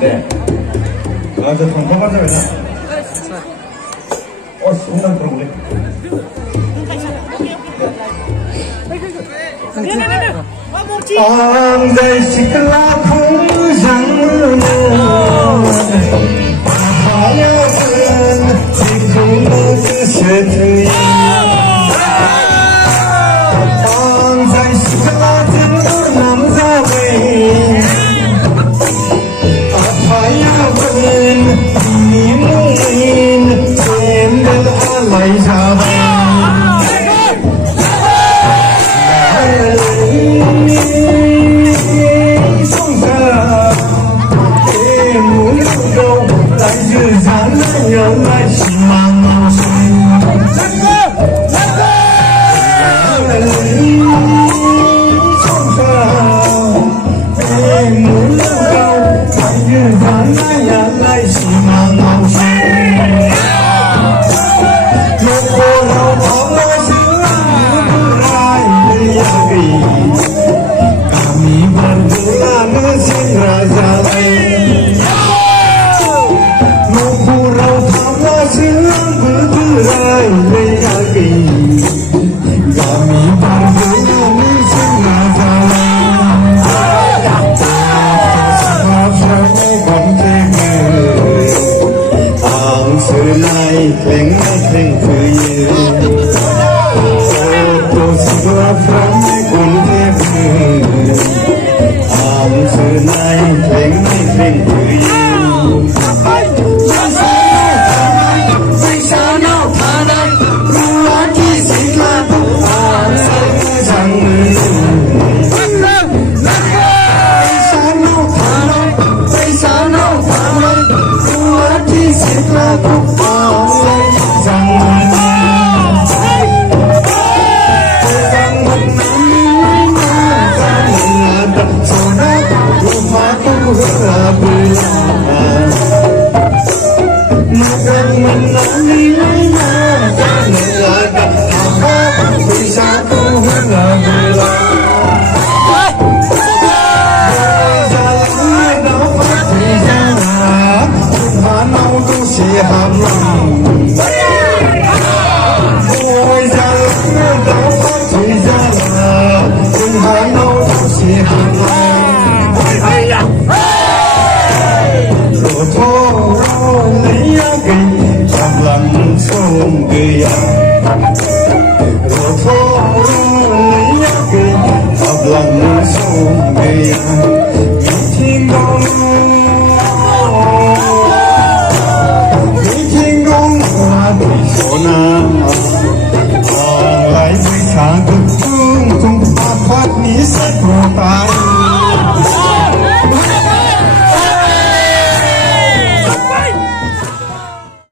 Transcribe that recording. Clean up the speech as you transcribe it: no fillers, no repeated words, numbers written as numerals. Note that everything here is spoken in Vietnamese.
네. 아, 저 방송하자면요. 순간 들어보네. Ông dây xích lá không răng nữa Họ nhớ thân thì không mơ cứ sẽ thương Ông dây xích lá thân ur nằm ra về Phải nhớ thân thì muốn nhìn Xem đến lại ra về nhớ lại chỉ mang màu xanh trong sao em muốn lâu cao phải như ván nhớ lại chỉ mang màu xanh lúc cô lâu thắm nói giữa những ai nơi nhà kỳ kami berdua mesin raja lain kami berdua mesin raja lain sebab saya kontenger ang selai kleng kuye foto sebab saya kontenger ang selai kleng kuye Hãy subscribe cho kênh Ghiền Mì Gõ để không bỏ lỡ những video hấp dẫn.